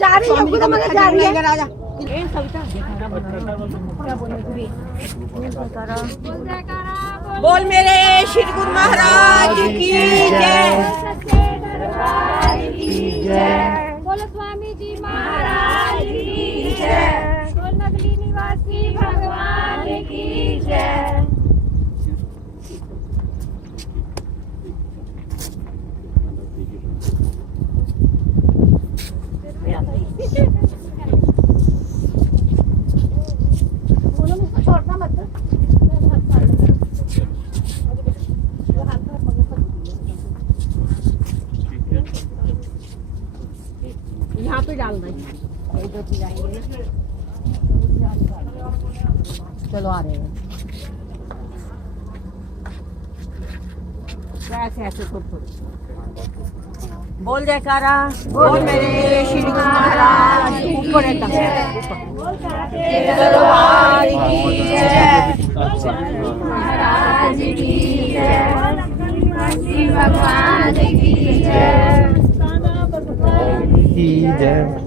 जा रही है तो मगर जा रही है राजा बोल मेरे श्री गुरु महाराज की जय बोलो स्वामी जी महाराज की जय बोल नगली निवासी भगवान की जय यहाँ पे डालना है इधर से जाएंगे चलो आ रहे हैं ऐसे ऐसे बोल जयकारा बोल मेरे श्री गुरु महाराज ऊपर एकदम दरबार की जय महाराज की जय भगवान की जय जय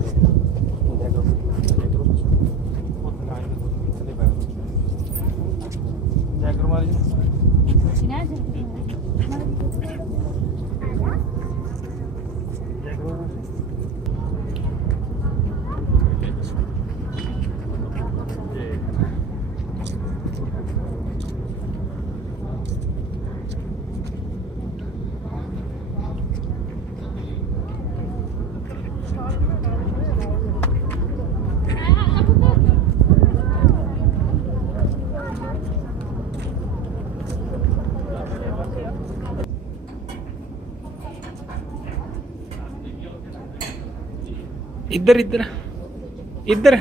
इधर इधर इधर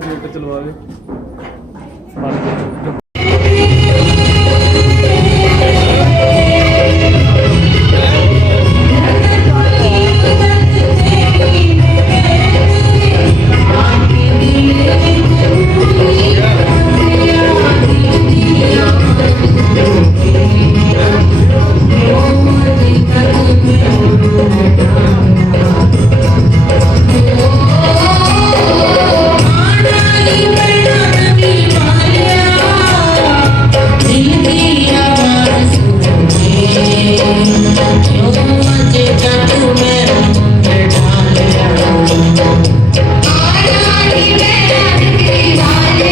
जनरेटर चलवा Bye.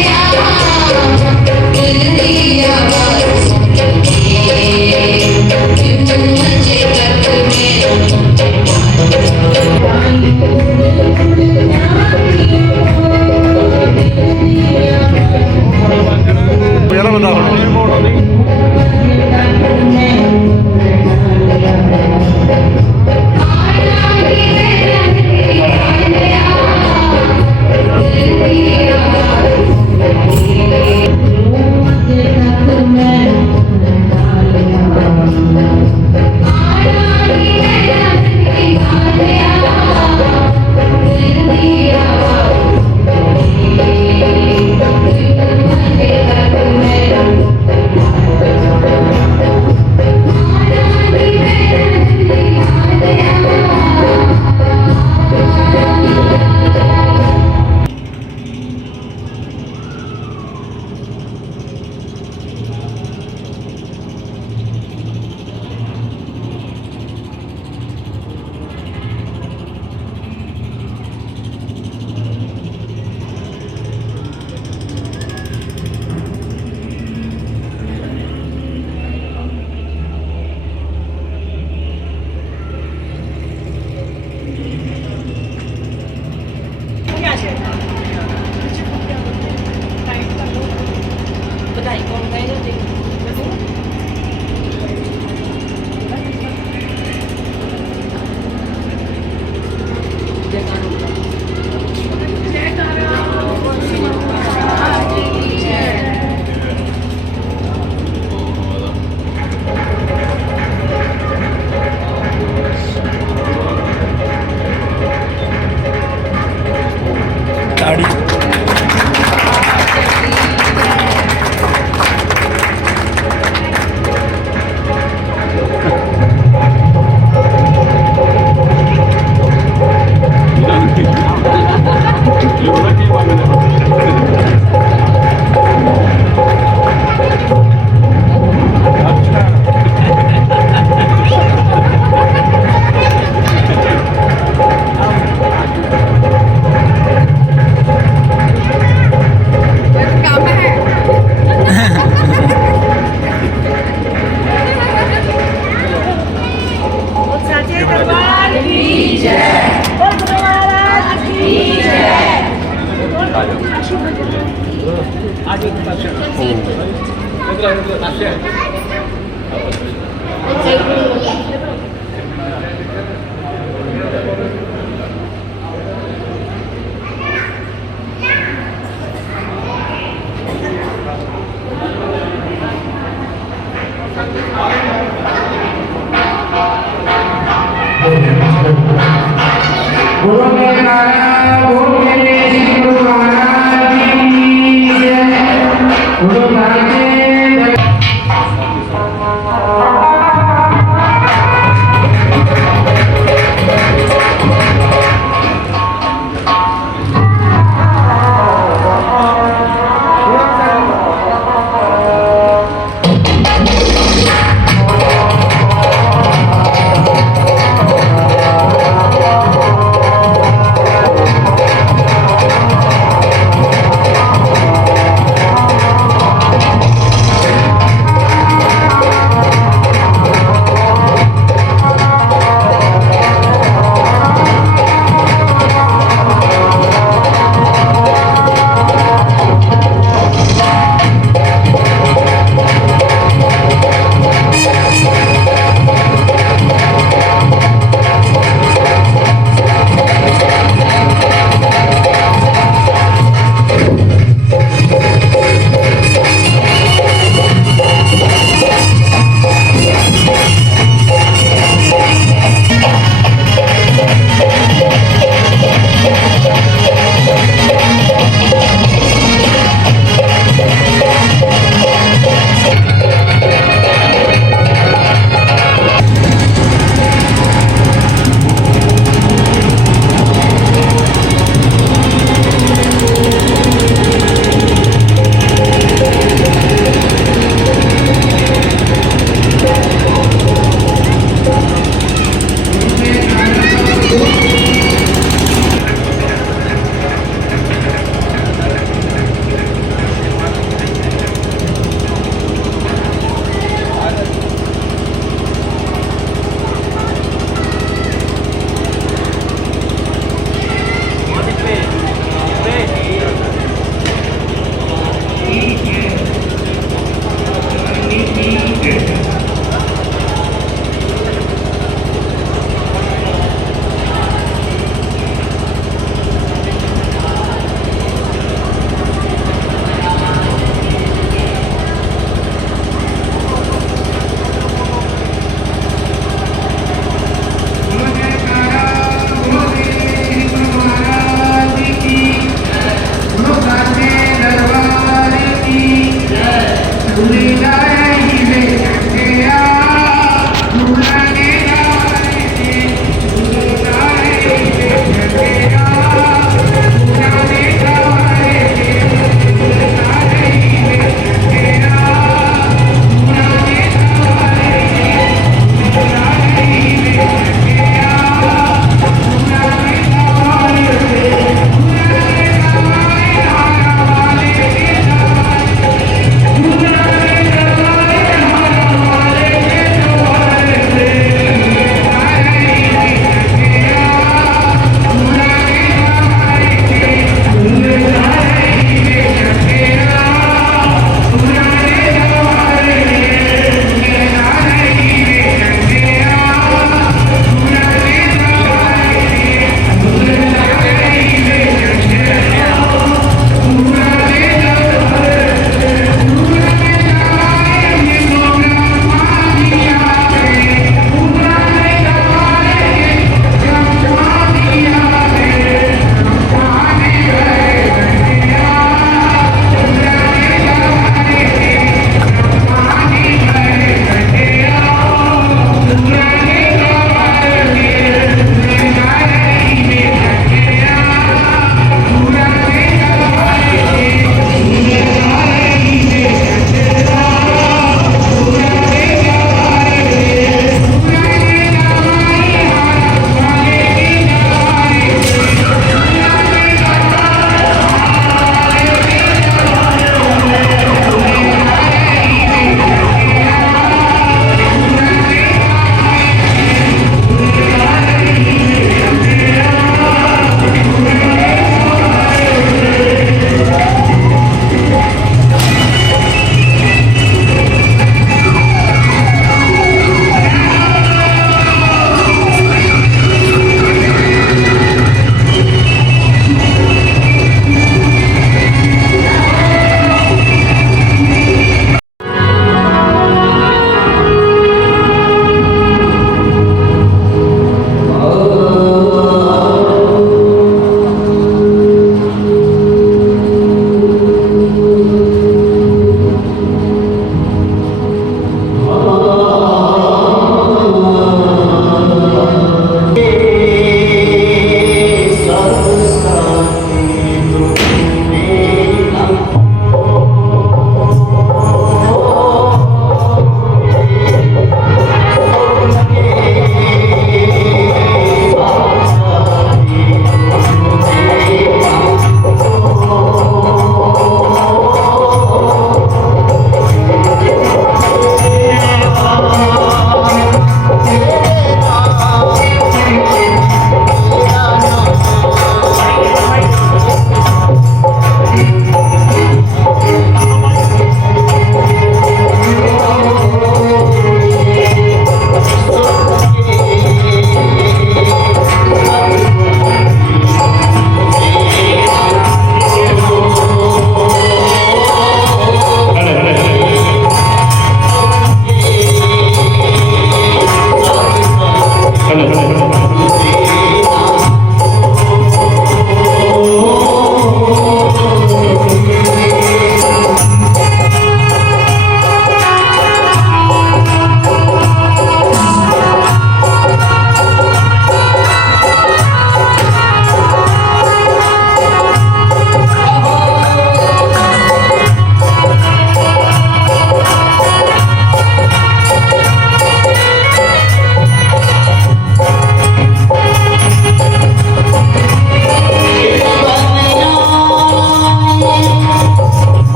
बोलो मेरा बोल मेरे श्री गुरु महाराज की जय। बोलो भारत Thank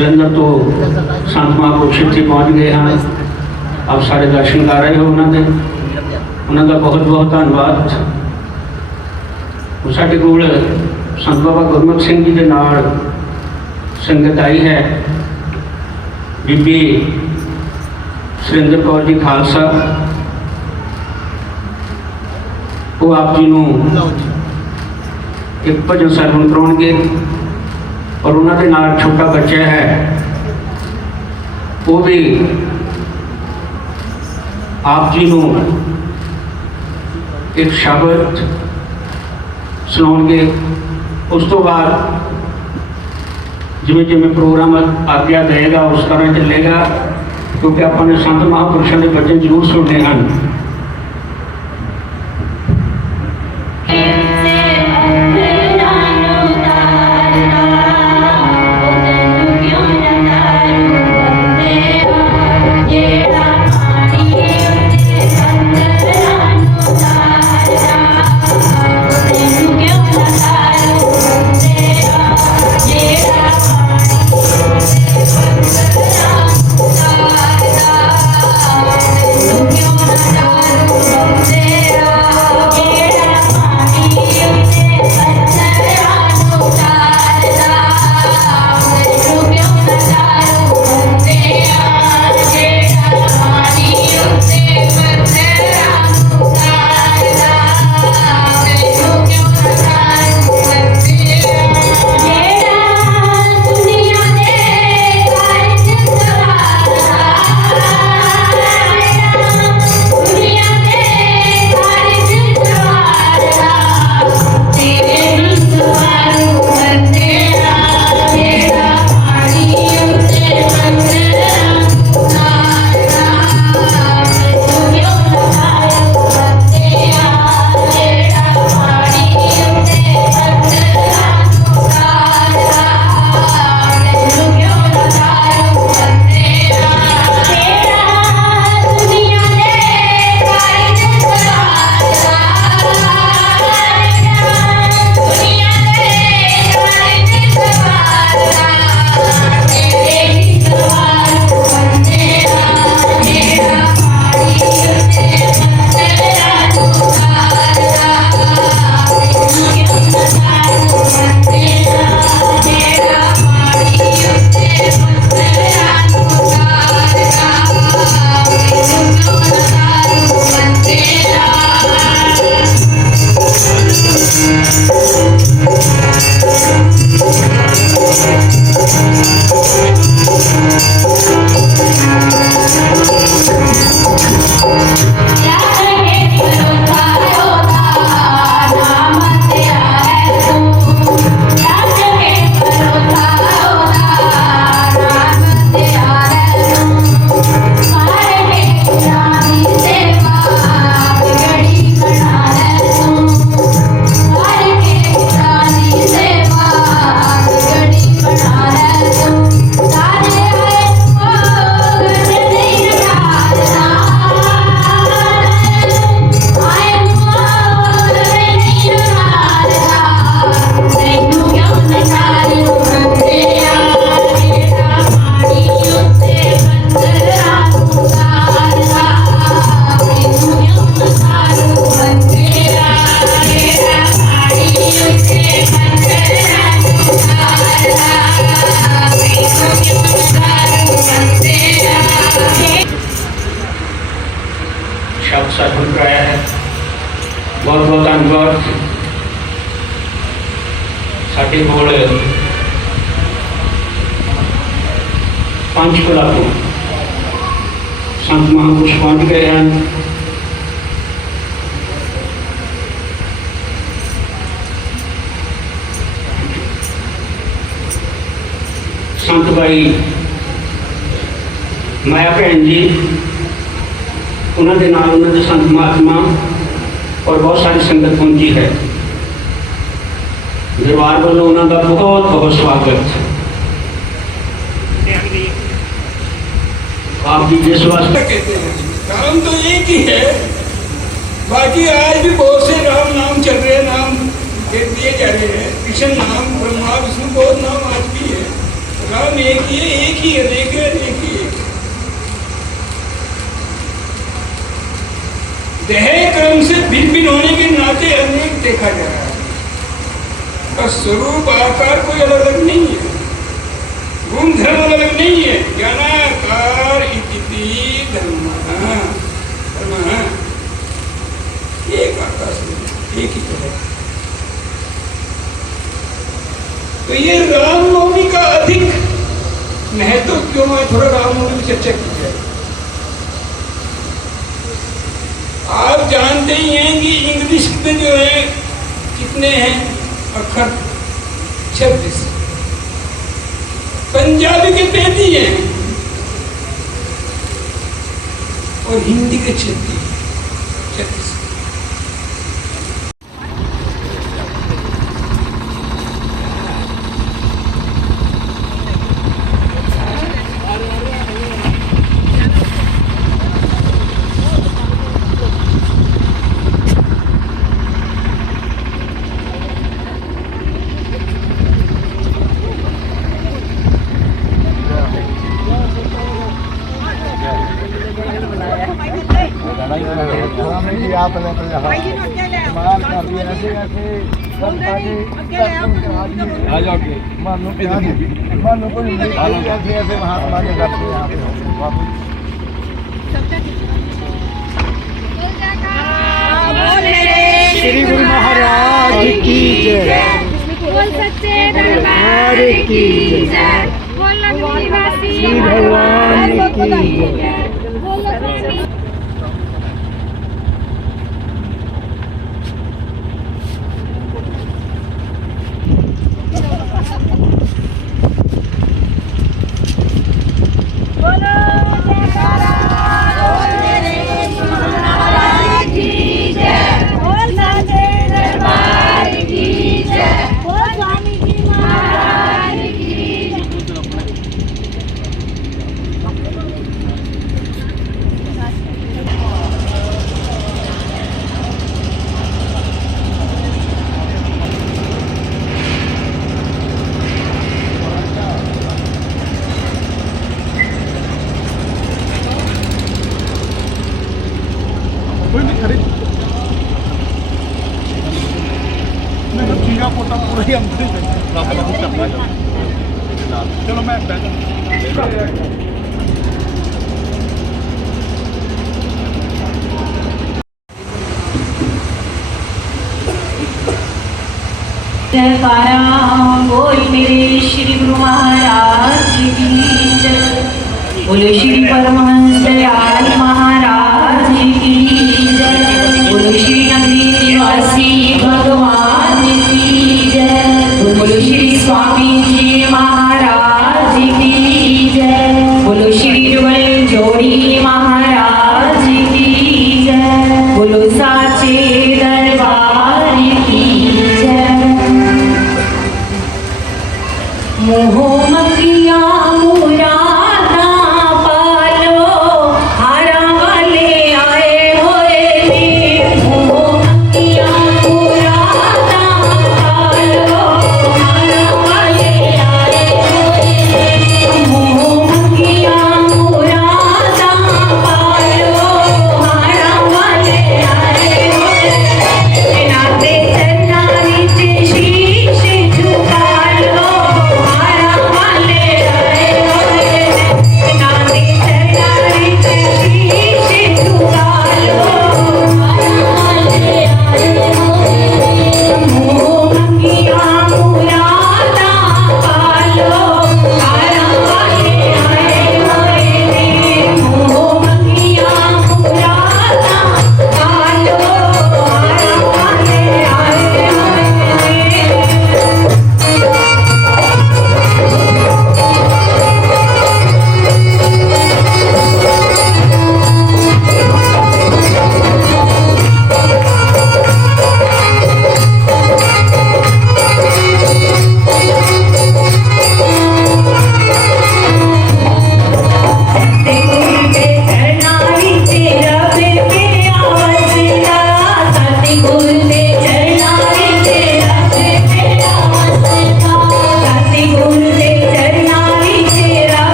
जलंधर तो संत महापुरुष इत्थे पहुँच गए हैं। आप सारे दर्शन कर रहे हो उन्होंने, उन्होंने बहुत बहुत धन्यवाद। साडे कोल संत बाबा गुरमुख सिंह जी के नाल संगत आई है। बीबी सुरेंद्र कौर जी खालसा, वो आप जी नूं एक भजन सरवण कराउणगे और उन्होंने नाल छोटा बच्चा है वो भी आप जी नूं एक शब्द सुनाउणगे। उस तो बाद जिमें जिमें प्रोग्राम आज्ञा देगा उस तरह चलेगा, क्योंकि अपने संत महापुरुषों के बच्चे जरूर सुनने हैं। सरवण कराया है। बहुत बहुत धन्यवाद। साडे कोल पंचकुला तो संत महापुरुष पहुंच गए हैं। संत भाई माया भैन जी, उन्होंने नाल उन्होंने संत महात्मा और बहुत सारी संगत पहुंची है। दरबार वालों उन्होंने बहुत बहुत स्वागत। आप भी जिस वास्ते कहते हैं नाम तो एक ही है, बाकी आज भी बहुत से नाम चल रहे हैं, नाम दिए जा रहे हैं। कृष्ण नाम, ब्रह्मा विष्णु बहुत नाम आज भी है। राम एक ही है, देख रहे हैं, एक ही है। देह क्रम से भिन्न भिन्न होने के नाते अनेक देखा जा रहा है, पर स्वरूप आकार कोई अलग अलग नहीं है, गुण धर्म अलग नहीं है। ज्ञानाकार इति धर्मः, एक आकाश में एक ही तरह। तो ये रामनवमी का अधिक महत्व क्यों है, थोड़ा रामनवमी की चर्चा की जाए। आप जानते ही हैं कि इंग्लिश में जो है कितने हैं अक्षर, 26, पंजाबी के 33 हैं और हिंदी के 36। आपने तो यहाँ मार कर दिया ऐसे ऐसे आ जाओ के मानो कोई ऐसे ऐसे महात्मा के घर पे यहाँ पे श्री गुरु महाराज की जय। बोल सच्चे दरबार की जय। बोल निवासी श्री भगवान की जय। चलो मैं जयकारा बोल मेरे श्री गुरु महाराज की जय। बोलो श्री परमहंस दयाल महाराज की जय। बोलो श्री नगरी निवासी भगवान की जय। बोलो श्री स्वामी जी महाराज की जय। बोलो श्री जुगल जोड़ी महाराज की जय। बोलो साचे दरबार की जय। मोह मखिया मुरादा पालो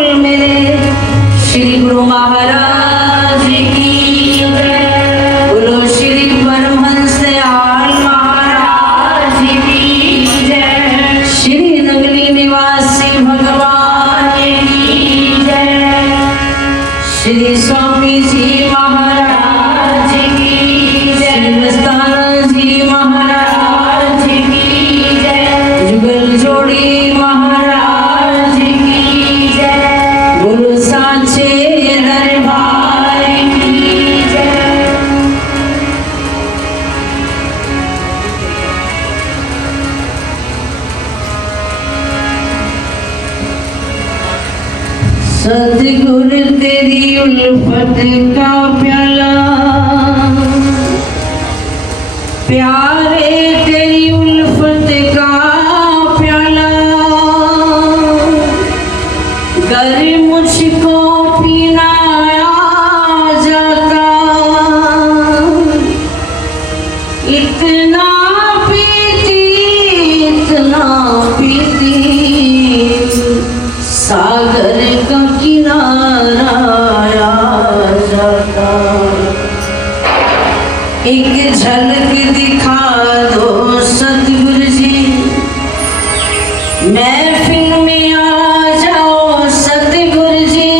बोल मेरे श्री गुरु महाराज की जय। बोलो श्री परमहंस दयाल महाराज की जय। श्री नगरी निवासी भगवान की जय। श्री स्वामी जी महाराज की जय। मस्ताना जी महाराज की जय। जुगल जोड़ी महाराज की जय। बोलो सांचे दरबार की जय। सतगुर तेरी उल्फत का प्याला, प्यारे तेरी उल्फत का प्याला, कर मुझको पीना आ जाता। इतना पीती सागर का किनारा आ जाता। एक झलक दिखा दो सतगुरु जी, महफिल में आ जाओ सतगुरु जी।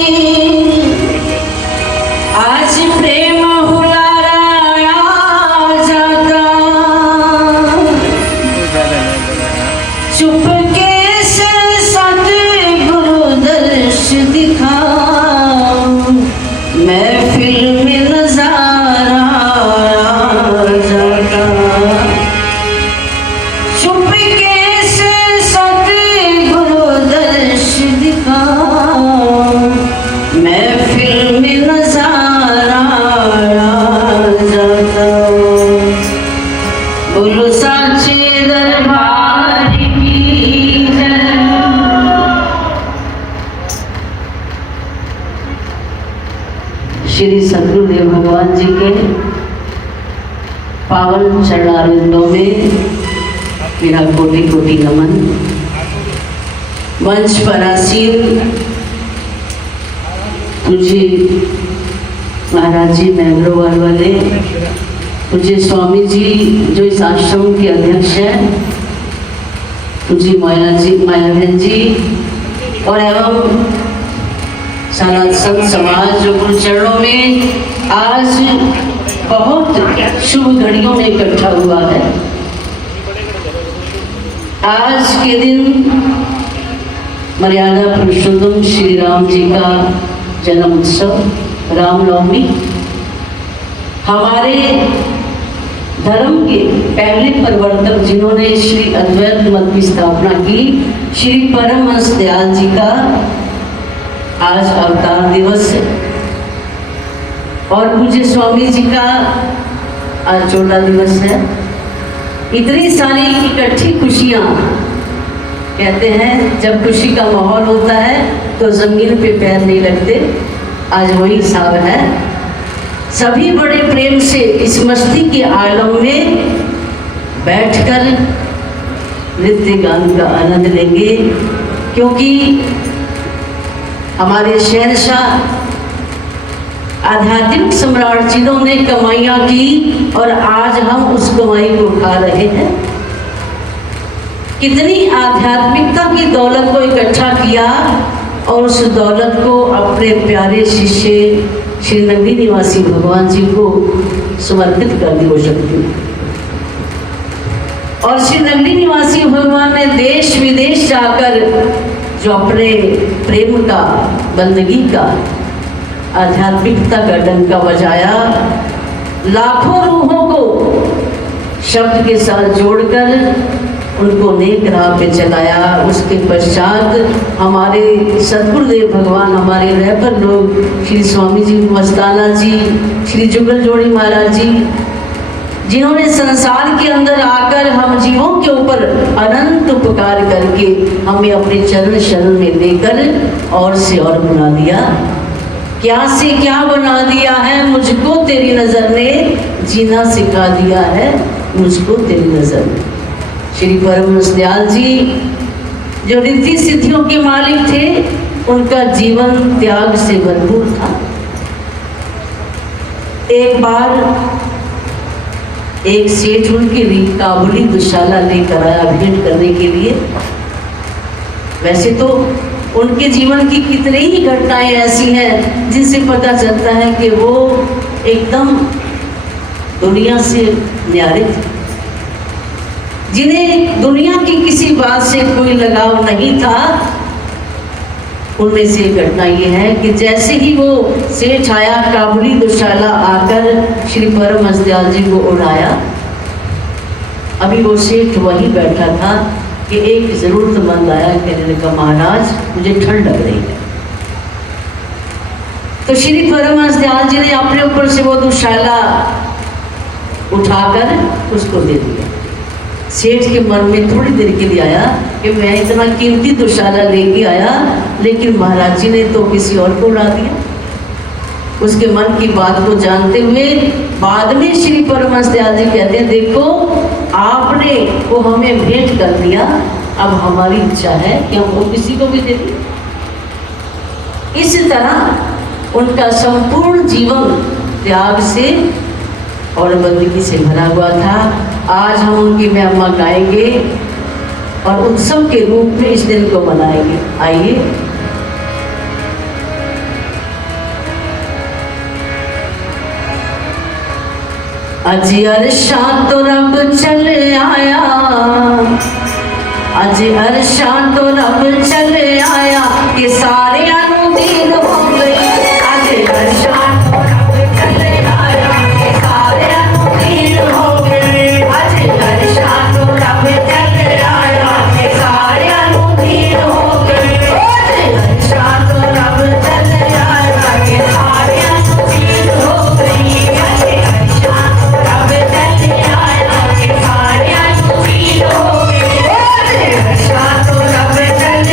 आज प्रेम हुलारा आ जाता। चुपके से सतगुरु दर्श दिखाओ, महफिल में नजारा आ जाता। चुपके से सतगुरु दर्श दिखाओ, महफिल में नजारा आ जाता। बोलो साचे दरबार की जय। श्री सतगुरुदेव भगवान जी के पावन चरणारविंदों में मेरा कोटि कोटि नमन। मंच पर आसीन तुझे महाराज जी मैग्रोवाल वाले, तुझे स्वामी जी जो इस आश्रम के अध्यक्ष हैं, तुझे माया बहन जी और एवं सारा संत समाज जो गुरु चरणों में आज बहुत शुभ घड़ियों में इकट्ठा हुआ है। आज के दिन मर्यादा पुरुषोत्तम श्री राम जी का जन्म उत्सव रामनवमी, हमारे धर्म के पहले प्रवर्तक जिन्होंने श्री अद्वैत मत की स्थापना की, श्री परमहंस दयाल जी का आज अवतार दिवस है। और पूज्य स्वामी जी का आज चोला दिवस है। इतनी सारी इकट्ठी खुशियाँ, कहते हैं जब खुशी का माहौल होता है तो जमीन पे पैर नहीं लगते। आज वही हिसाब है। सभी बड़े प्रेम से इस मस्ती के आलम में बैठकर नृत्य गान का आनंद लेंगे, क्योंकि हमारे शहंशाह आध्यात्मिक सम्राट जिन्होंने कमाइयाँ की और आज हम उस कमाई को खा रहे हैं। कितनी आध्यात्मिकता की दौलत को इकट्ठा किया और उस दौलत को अपने प्यारे शिष्य श्री नगरी निवासी भगवान जी को समर्पित कर दी वो शक्ति। और श्री नगरी निवासी भगवान ने देश विदेश जाकर जो अपने प्रेम का, बंदगी का, आध्यात्मिकता का डंका बजाया, लाखों रूहों को शब्द के साथ जोड़कर उनको नेक राह पे चलाया। उसके पश्चात हमारे सतगुरुदेव भगवान, हमारे रहबर लोग श्री स्वामी जी मस्ताना जी, श्री जुगल जोड़ी महाराज जी, जिन्होंने संसार के अंदर आकर हम जीवों के ऊपर अनंत उपकार करके हमें अपने चरण शरण में लेकर और से और बना दिया। क्या से क्या बना दिया है, मुझको तेरी नज़र ने जीना सिखा दिया है, मुझको तेरी नज़र ने। श्री परमहंस दयाल जी जो रिद्धि सिद्धियों के मालिक थे, उनका जीवन त्याग से भरपूर था। एक बार एक सेठ उनकी काबुली दुशाला लेकर आया भेंट करने के लिए। वैसे तो उनके जीवन की कितनी ही घटनाएं ऐसी हैं जिनसे पता चलता है कि वो एकदम दुनिया से न्यारे थे, जिन्हें दुनिया की किसी बात से कोई लगाव नहीं था। उनमें से घटना ये है कि जैसे ही वो सेठ आया, काबुली दुशाला आकर श्री परमहंस दयाल जी को उड़ाया। अभी वो सेठ वहीं बैठा था कि एक जरूरतमंद आया, कहने लगा महाराज मुझे ठंड लग रही है। तो श्री परमहंस दयाल जी ने अपने ऊपर से वो दुशाला उठाकर उसको दे दिया। सेठ के मन में थोड़ी देर के लिए आया कि मैं इतना कीमती दुशाला लेके आया, लेकिन महाराज जी ने तो किसी और को उड़ा दिया। उसके मन की बात को जानते हुए बाद में श्री परमहंस दयाल जी कहते हैं, देखो आपने वो हमें भेंट कर दिया, अब हमारी इच्छा है कि हम वो किसी को भी दे दें। इस तरह उनका संपूर्ण जीवन त्याग से और बंदगी से भरा हुआ था। आज हम उनकी महिमा गाएंगे और उत्सव के रूप में इस दिन को मनाएंगे। आइए। अज अरशा तो रब चल आया, अज अरशा तो रब चल आया कि सारे दीन हो गई। अज अरशा तो रब चल आया कि सारे दीन हो गए। अज अरशा तो रब चल आया कि सारे दीन हो गए। अज अरशा तो रब चल आया कि सारे दीन हो गई। अज अरशा तो रब चल आया कि सारे दीन हो गए। अज अरशा तो रब चल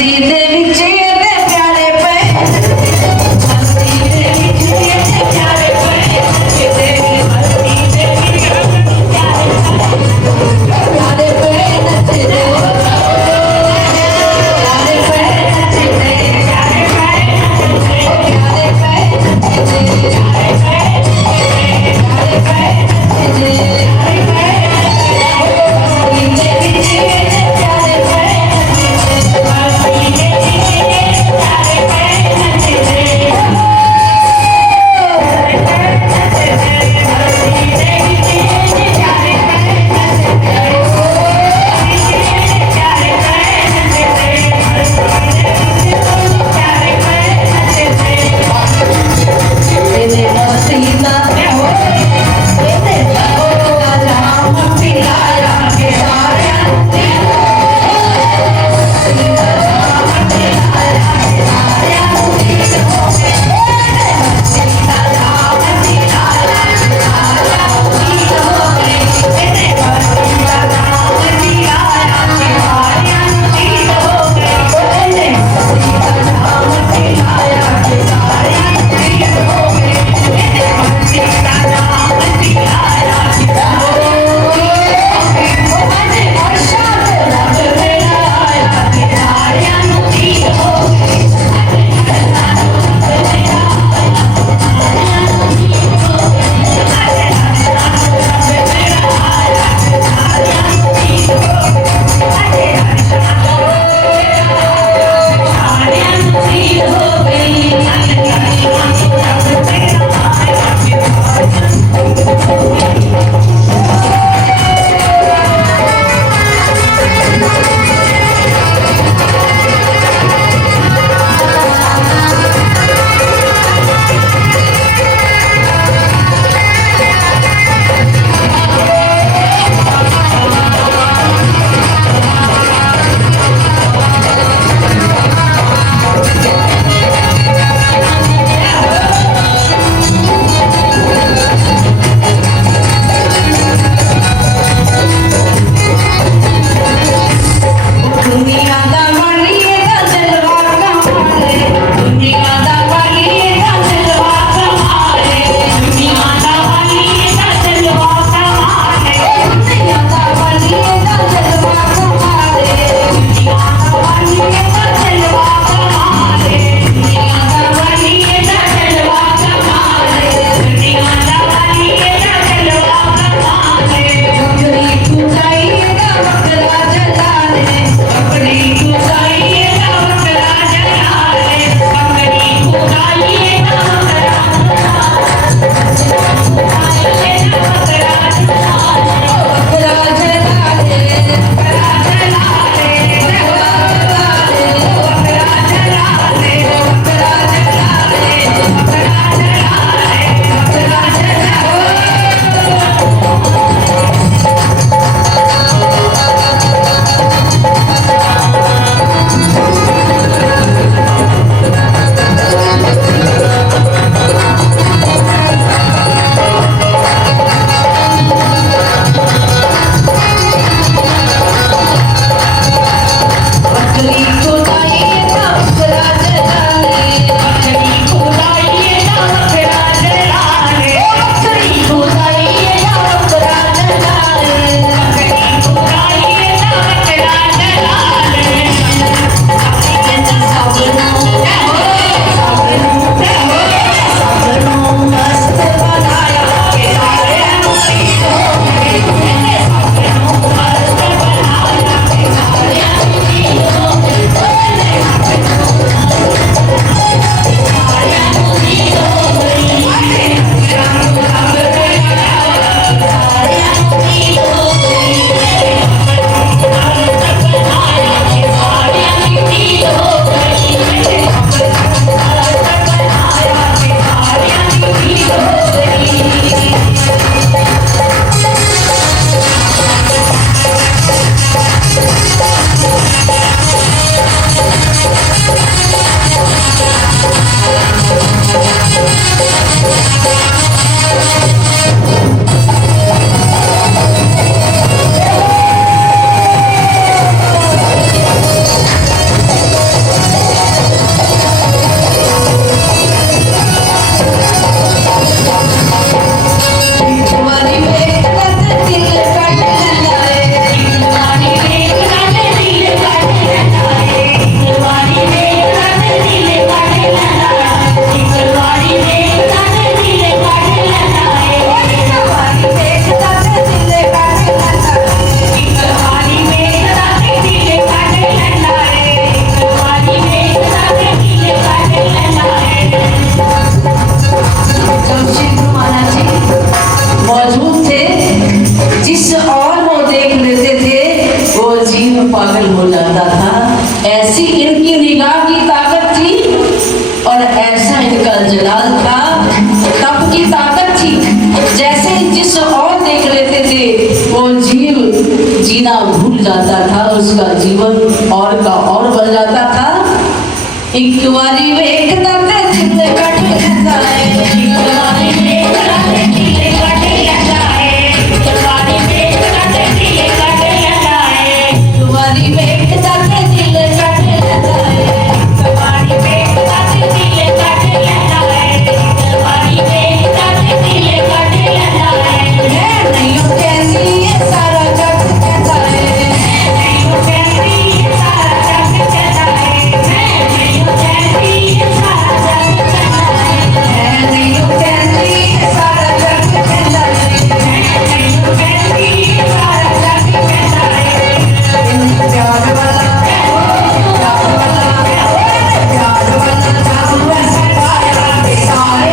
मस्ती दे विच इन्ने प्यारे पे मस्ती दे विच इन्ने प्यारे पे किते मस्ती दे विच प्यारे पे नचदे प्यारे पे नचदे प्यारे पे नचदे प्यारे पे इनकी निगाह की ताकत थी और ऐसा इनका जलाल था, तब की ताकत थी। जैसे जिस और देख लेते थे वो जीव जीना भूल जाता था, उसका जीवन और का और बन जाता था। एक बारी देखता ते दिल कट जाता है, एक बारी देखता ते दिल कट जाता है, एक बारी देखता ते दिल कट जाता है, एक बारी देखता ते दिल कट जाता है, एक बारी देखता ते दिल कट जाता है, एक बारी देखता ते दिल कट जाता है। मैं नहीं कहती ये सारा जग कहता है, मैं नहीं कहती ये सारा जग कहता है, मैं नहीं कहती ये सारा जग कहता है, मैं नहीं कहती ये सारा जग कहता है, मैं नहीं कहती ये सारा जग कहता है। प्यार वाला प्यार वाला प्यार वाला जादू ऐसा पाया कि सारे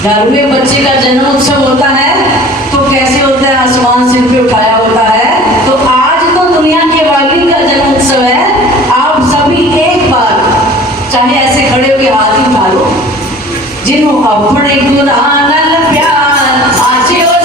घर में बच्चे का जन्म उत्सव होता है तो कैसे होता है, आसमान सिर पे उठाया होता है। तो आज तो दुनिया के वाली का जन्म उत्सव है। आप सभी एक बार चाहे ऐसे खड़े होकर हाथ ही उठा लो, जिन्हों अपने गुनानल प्यार आचे हो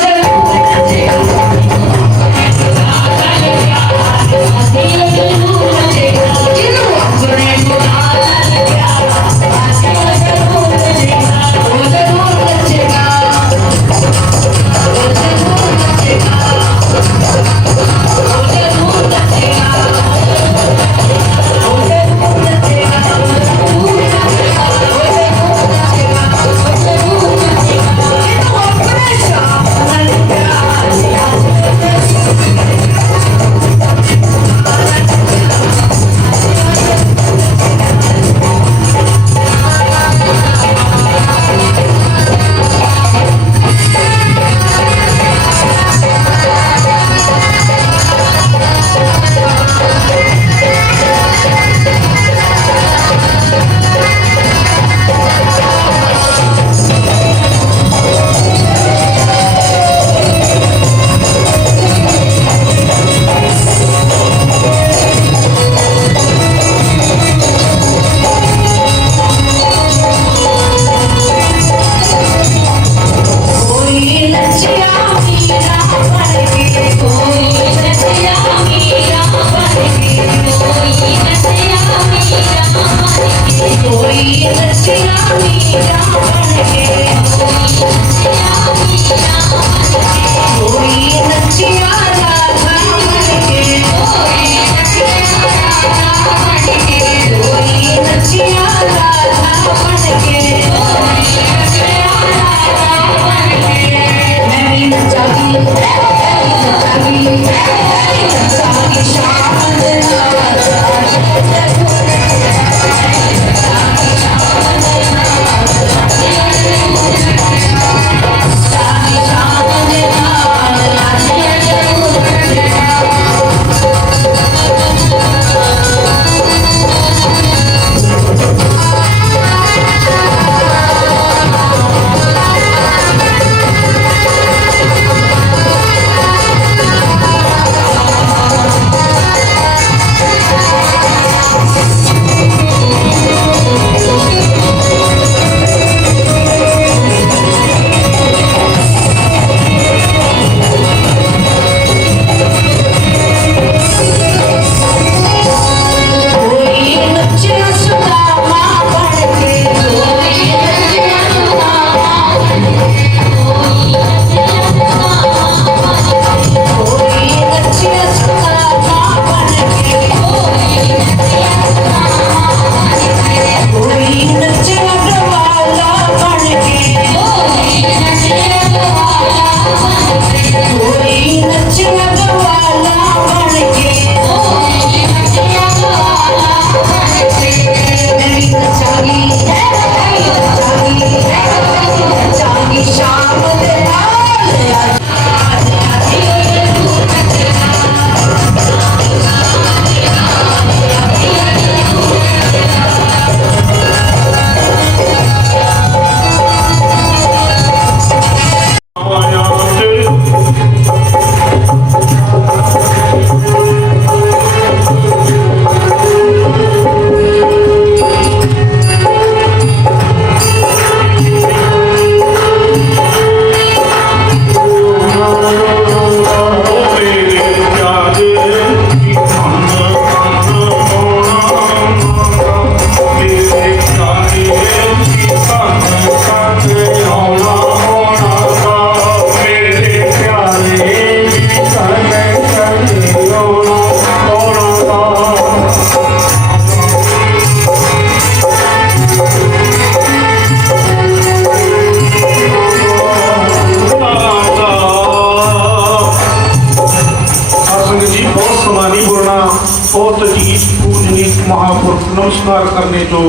अजीत पूजनीक महापुरुष नमस्कार करने जो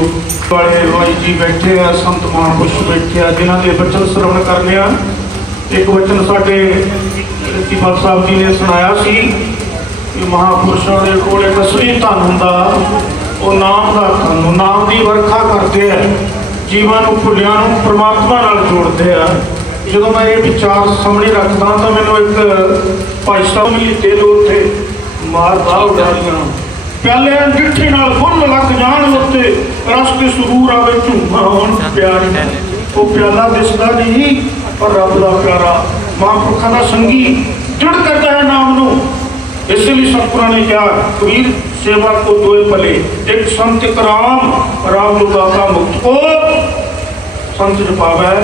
वाले भाई जी बैठे हैं, संत महापुरुष बैठे हैं, जिन्हों के वचन श्रवण करने हैं। एक वचन साडे प्रिंसीपल साहब जी ने सुनाया सी कि महापुरुषों के कोल एक असली धन हुंदा, वो नाम का धन, नाम की वर्खा करते हैं, जीवन भुलिया परमात्मा नाल जोड़ते हैं। जो मैं ये विचार सामने रखता तो मैंने एक भाई साहब मिली दे दो थे मार बाह उड़ालियां प्याले जिठे नाल गुण लग जान उत्ते रस के सुरूर आवे झूमा होन प्यार वो प्याला दिसदा नहीं पर रब दा प्यारा महापुरखा दा संगी जड़ करता है नाम नू। इसलिए सतपुरा ने क्या कबीर सेवा को दोए पले, एक संत एक राम लुगाता मुक्त को संत जपावे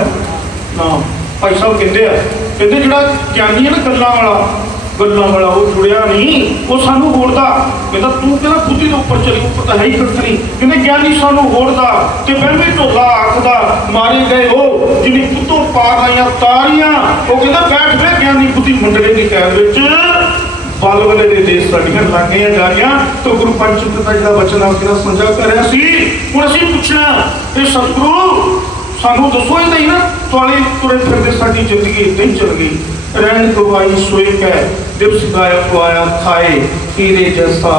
नाम। भाई साहब कहते जोड़ा ज्ञानी है ना गल्लां वाला वो जुड़िया नहीं, वो सानू होड़दा। कहता तू कहना बुद्धि के उपर चली, उपर तो है ही कख नहीं। कहते ज्ञानी सानू होड़दा ते बहवे ढोला आखदा मारे गए हो जिन्हें पुतों पार आईयां तारियां। वो कहता बैठ वे ज्ञानी बुद्धि मंडले की कैद विच बल वाले दे देश साडियां लागियां जा रहियां। तो गुरु पंचम का जिहड़ा वचन आपके नाल साझा कर रहा सी, हुण असीं पुछना ये सतगुरु सानू दसो ही नहीं ना तुआले तुरे फिरदे साडी जिंदगी इदां ही चल गई। रहन गवाई सोए कै दिवस गाया खुआया खाए, हीरे जैसा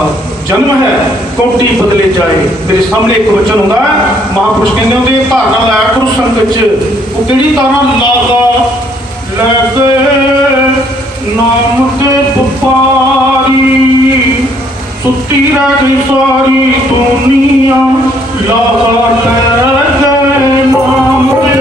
जन्म है कोटि बदले जाए। मेरे सामने एक वचन होंदा महापुरुष कहंदे होंदे धारणा लाया करो संगत च। वो किहड़ी धारणा लागा लगे नाम दे व्यापारी, सुती रह गई सारी दुनिया लागा लगे नाम दे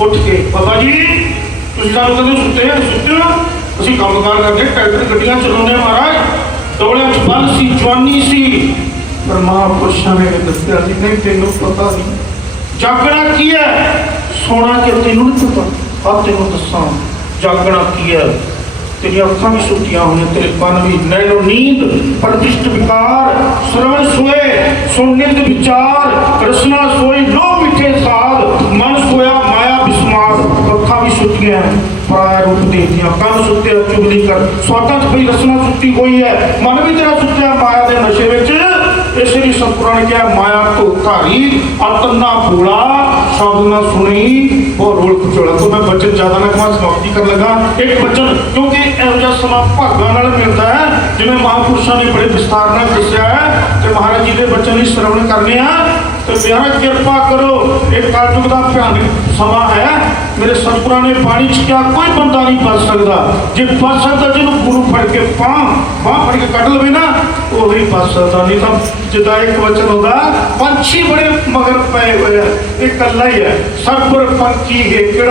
उठ के बाबा जी तुम सानू कदों सुते असं कामकार करते ट्रैक्टर गड्डियां चलाने महाराज दौड़िया च बल सी जवानी सी पर महापुरुषों ने दसिया नहीं तेनों पता नहीं जागना की है सोना कि तेनों नहीं पता। अब तेनों दसा जागना की है, तेरी अखां भी सुतियां हुई, तेरे कान भी नैनो नींद प्रतिष्ठ विकार श्रवण सोए सुनिंद विचार रसना सोई लो मिठे साध मन सोया माया विस्मार। अखां भी सुतियां पराया रूप दे दिया, कान सुते चुगली कर स्वादा च पई रसना सुती हुई है, मन भी तेरा सुत्या माया के नशे विच। इसलिए सतपुरा ने कहा माया धोखारी अतना भोला शब्द ना सुनी और रोल कुचोला। तो मैं वचन ज्यादा ना कहा समाप्ति कर लगा एक वचन क्योंकि यह समा भागों नाल मिलता है जिवें महापुरुषों ने बड़े विस्तार नाल दस्सिया है। तो महाराज जी के वचन ही श्रवण करने हैं तो प्यारा कृपा करो। एक कलयुग का भयानक समा है, मेरे सतपुरा ने पानी च क्या कोई बंदा नहीं बच सकता। जे बच सकता जिन्होंने गुरु फड़ के बाह फड़ के कट लवे ना वो ही बच सकता, नहीं तो जिदा एक वचन होगा पंछी बड़े मगर पे हुए एक कला ही है सरपुर पंखी हेकड़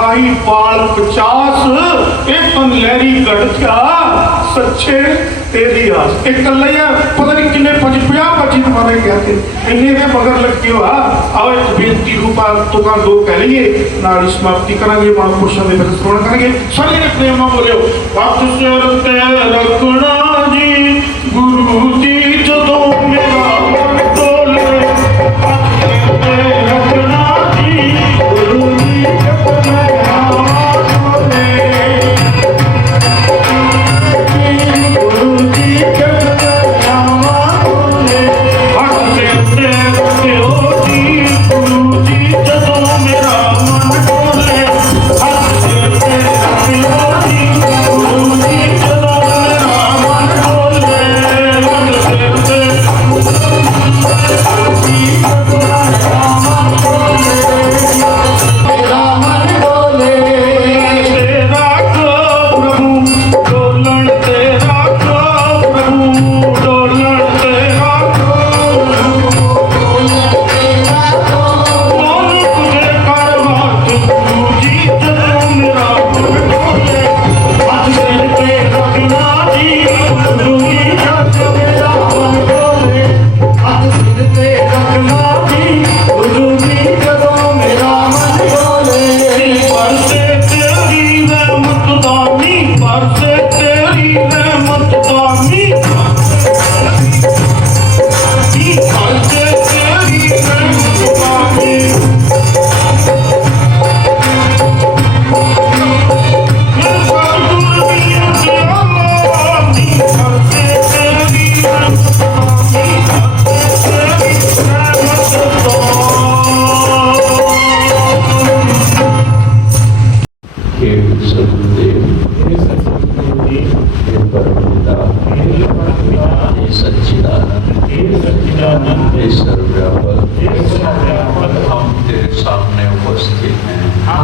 आई पाल 50 एक पन लहरी गढ़ क्या सच्चे तेरी आस। एक कला ही है पता नहीं किन्ने 50 मारे गया थे इन्हें के मगर लग के हुआ। आओ एक बेनती रूपा तो का दो कह लिए नारी समाप्ति करेंगे महापुरुषों में श्रवण करेंगे। सारे प्रेम बोले बात से रखना जी गुरु जी जो मेरा मन तोले रखना जी गुरु जी मेरा मन तोले गुरु जी मेरा मन तोले हट से रखो जी गुरु जी जो मेरा मन तोले हट से रखो जी गुरु जी जो मेरा मन तोले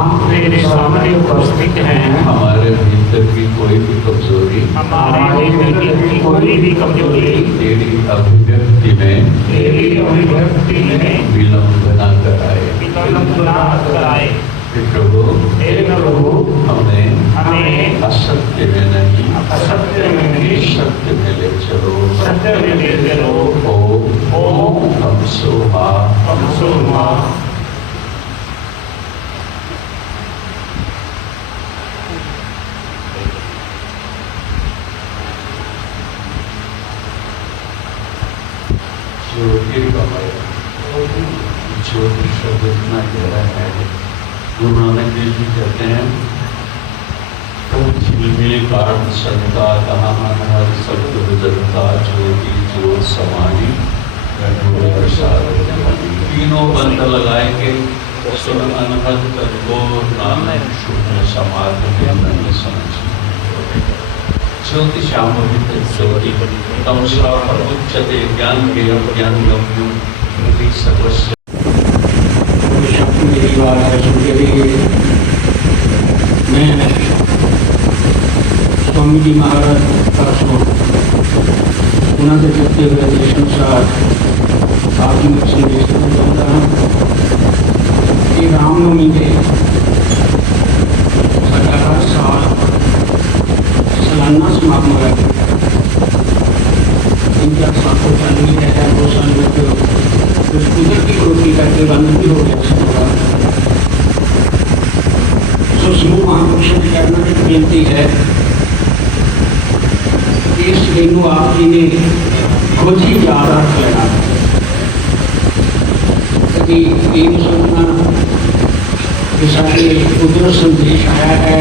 हम तेरे सामने उपस्थित हैं। हमारे भीतर की कोई भी कमजोरी, हमारे भीतर की कोई भी कमजोरी तेरी अभिव्यक्ति में विलम्ब न कराए। हे प्रभु हमें असत्य में नहीं सत्य में ले चलो। ओम हम सोहा ज्योति शब्द इतना गहरा है। गुरु नानक देव जी कहते हैं तो झिलमिल कारण सदका कहाँ हर शब्द जनता ज्योति ज्योत समानी तीनों बंद लगाएंगे सुन अनहद को नानक शून्य समाधि नहीं समझ ज्योति श्यामोहित ज्योति तमसा उच्चते ज्ञान के ज्ञान गम्यम सर्वस्व। मेरी बात है सुनते रहिए। मैं स्वामी जी महाराज परसों उन्होंने करते हुए देशानुसार आपकी संदेश करना चाहता हूँ कि रामनवमी के साढ़ा हर साल सालाना समागम हो रहा है। 3-4 साल को चल नहीं रहा है। 2 साल में तो कुछ कुदरती कटौती करके बंद भी हो गया सबका। तो समूह महापुरुषों की करना एक बेनती है कि इस दिन को आप जी ने खुद ही याद रख लेना कि ये सोचना कि साढ़े उधर संदेश आया है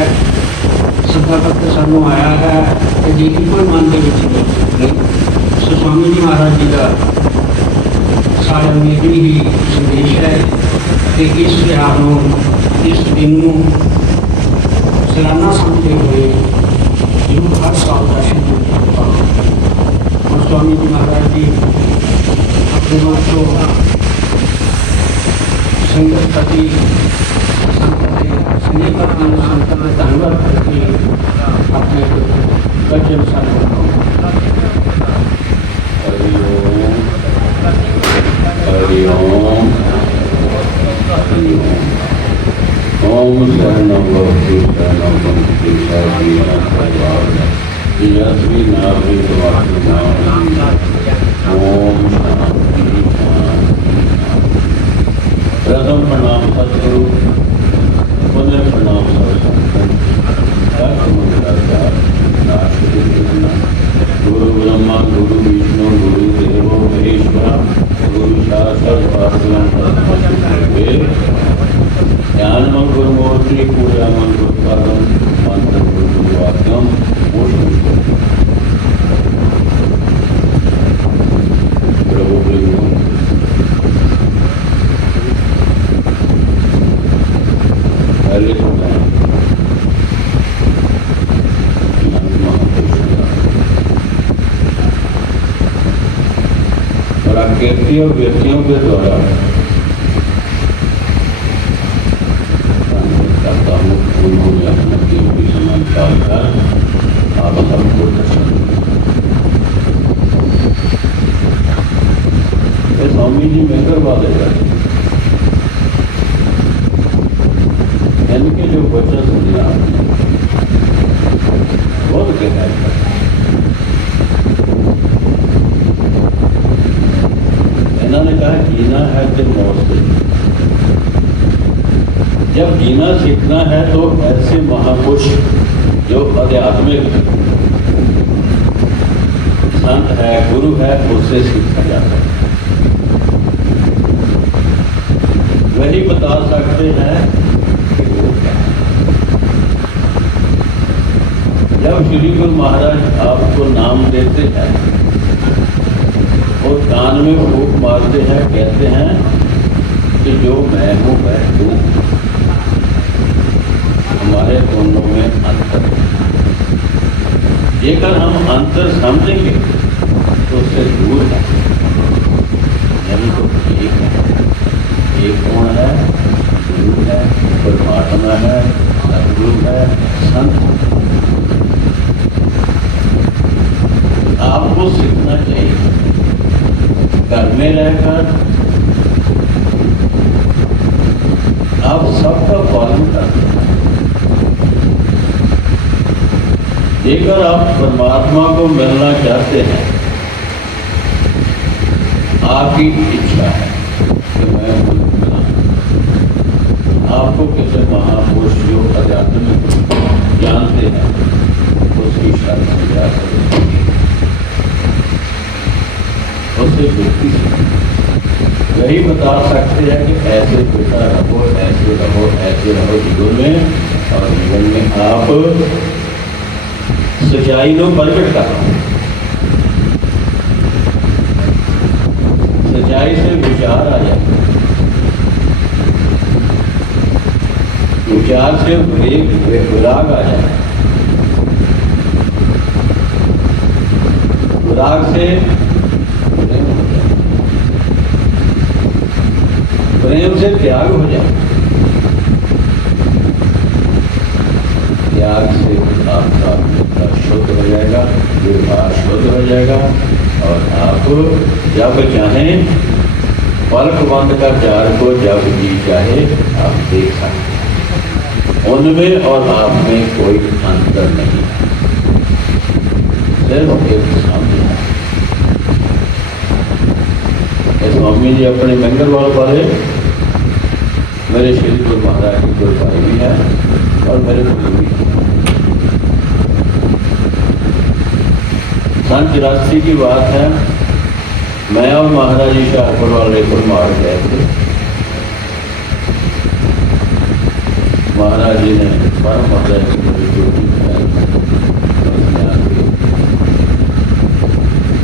सत्ता तक सानू आया है कि जी कोई मन के नहीं। सो स्वामी जी महाराज जी का सारे मेरी ही संदेश है कि इस त्योहार इस दिन सालाना समझते हुए जरूर हर साल दर्शन और स्वामी जी महाराज जी अपने को संगत प्रति संत में धन्यवाद करके अपने वचन साधन हरिओम ओम शरणम भवतु शरणम भवतु यस्वी नाभि ओम प्रथम प्रणाम सतगुरु पुनः प्रणाम गुरु ब्रह्मा गुरु विष्णु गुरु देवो महेश्वरा गुरु साक्षात् परब्रह्म ज्ञान मंगल मूर्ति पूजा मंगल परम मंत्र गुरु वाक्यम प्रभु पहले और कीर्तियों व्यक्तियों के द्वारा करता हूँ उन्होंने अपने कीमती समय निकालकर आप सबको दर्शन स्वामी जी मेहर वाले इनके जो वचन सुने आपने बहुत गहराई है। इन्होंने कहा जीना है तो मौत से। जब जीना सीखना है तो ऐसे महापुरुष जो आध्यात्मिक संत है गुरु है उससे सीखा जाता है। वही बता सकते हैं कि वो क्या है। जब श्री गुरु महाराज आपको नाम देते हैं और कान में फूंक मारते हैं कहते हैं कि जो मैं हूँ वह तू। हमारे दोनों में अंतर है। जेकर हम अंतर समझेंगे तो उससे दूर है नहीं तो एक है। एक कौन है गुरु है परमात्मा परमात्मा है, सतगुरु है, संत। आपको सीखना चाहिए घर में रहकर आप सबका पालन करते हैं। जेकर आप परमात्मा को मिलना चाहते हैं, आपकी इच्छा है कि मैं मिला, आपको किसी महापुरुष जो आध्यात्मिक जानते हैं उसकी शरण में जा सकते, उससे व्यक्ति वही बता सकते हैं कि ऐसे बेटा रहो, ऐसे रहो, ऐसे रहो जीवन में, और जीवन में आप सच्चाई को प्रकट कर रहे हो। सच्चाई से विचार आ जाए, विचार से विराग आ जाए, विराग से प्रेम हो जाए, प्रेम से त्याग हो जाए, त्याग से आपका मित्र शुद्ध हो जाएगा, व्यवहार शुद्ध हो जाएगा, और आप जब चाहें पलक बंद कर चार को जब जी चाहे आप देख सकते हैं। उनमें और आप में कोई अंतर नहीं, सिर्फ एक सामने है। स्वामी जी अपने मंगलवार वाले मेरे श्री गुरु महाराज की गुरु भाई भी है और मेरे गुरु भी है। सन 84 की बात है, मैं और महाराज जी शाहपुर वाले कुरमार गए थे। महाराज जी ने परम हृदय की बड़ी ड्यूटी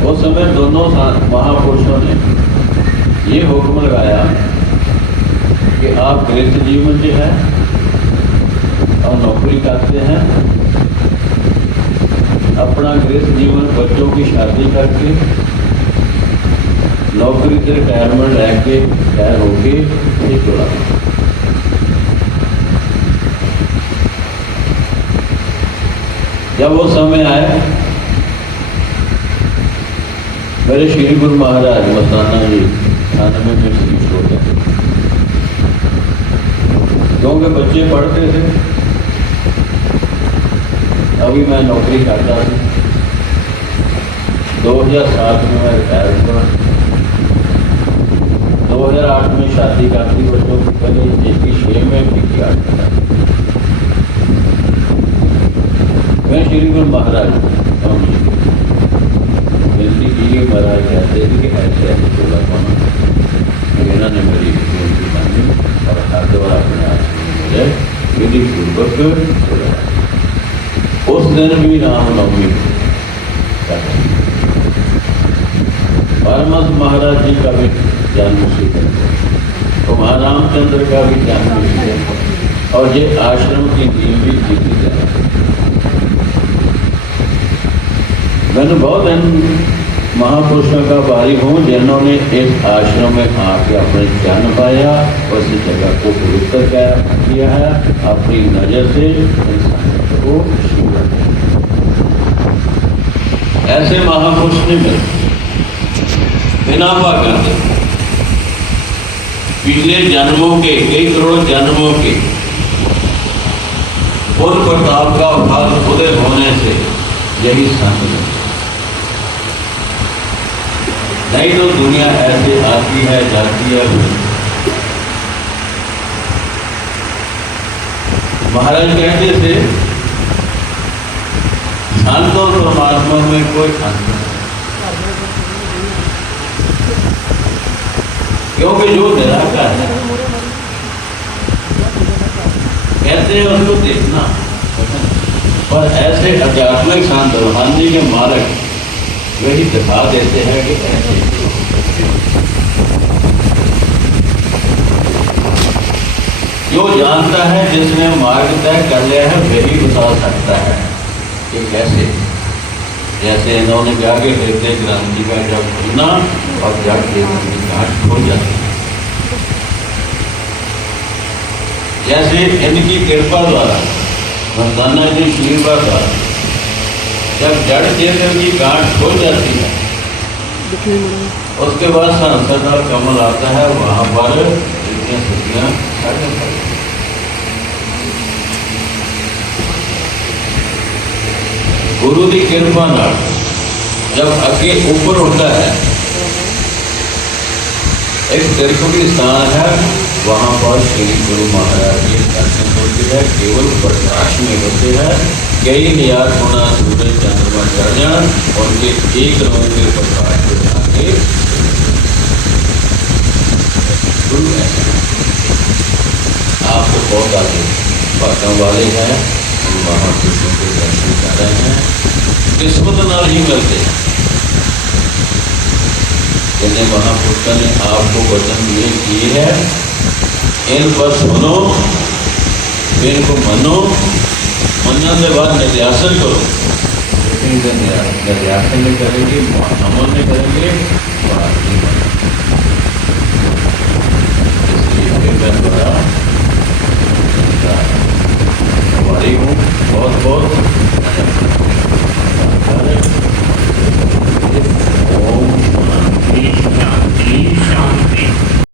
उस समय दोनों महापुरुषों ने ये हुक्म लगाया कि आप गृहस्थ जीवन जो है और नौकरी करते हैं, अपना गृहस्थ जीवन बच्चों की शादी करके नौकरी से रिटायरमेंट लेके रिटायर होके ये चला। जब वो समय आए, मेरे श्री गुरु महाराज मस्ताना जी 98 में शीश हो गए, क्योंकि बच्चे पढ़ते थे। अभी मैं नौकरी करता था, 2007 में मैं रिटायर हुआ, 2008 में शादी कर दी बच्चों की, पहले 6 में 8 में। मैं श्री गुरु महाराज विनती की, महाराज कहते थे कि ऐसे ऐसे चोला पाना, इन्होंने मेरी विनती मानी और हर द्वारा अपने आप मिले विधि पूर्वक। उस दिन भी रामनवमी परमहंस महाराज जी का भी जन्म है, तो महारामचंद्र का भी जन्म है, और ये आश्रम की नींव भी जीती जाए। मैंने बहुत इन महापुरुषों का बारी हूँ जिन्होंने इस आश्रम में आके अपने जन्म पाया, उस जगह को पवित्र किया है, अपनी नजर से इंसान को छुआ। ऐसे महापुरुष ने मिले बिना भागा के, पिछले जन्मों के कई करोड़ जन्मों के पुण्य प्रताप का फल उदय होने से यही संत है। नहीं तो दुनिया ऐसे आती है जाती है। महाराज कहते थे संत और परमात्मा में कोई अंतर नहीं, क्योंकि जो निराकार है कहते हैं उसको देखना, पर ऐसे आध्यात्मिक संत रूहानी के मालिक वही दिखा देते हैं कि ऐसे जो जानता है, जिसने मार्ग तय कर लिया है, वही बता सकता है कि कैसे। जैसे इन्होंने जाके हृदय ग्रंथि का जब खुलना और जब गांठ खुल जाती है, जैसे इनकी कृपा द्वारा मर्दाना जी आशीर्वाद द्वारा जब जड़ चेतन की गांठ हो जाती है उसके बाद सांसद और कमल आता है, वहां पर इतनी शक्तियां साढ़े गुरु की कृपा नाल जब अगे ऊपर उठता है, एक त्रिकुटी स्थान है, वहां पर श्री गुरु महाराज के दर्शन होते हैं, केवल प्रकाश में होते हैं। कई हजार गुना सूरज चंद्रमा चढ़ जाए, उनके एक रंग के प्रकाश को जाके गुरु ऐसा आपको बहुत आगे भागों वाले हैं, उन महापुरुषों के दर्शन कर रहे हैं, किस्मत नाल ही मिलते हैं। जिन्हें महापुरुषों ने आपको वचन दिए किए है, इन पर सुनो, इनको मनो, मनने के बाद निर्यासन करो। निर्यासन नहीं करेंगे, अमल नहीं करेंगे, बात नहीं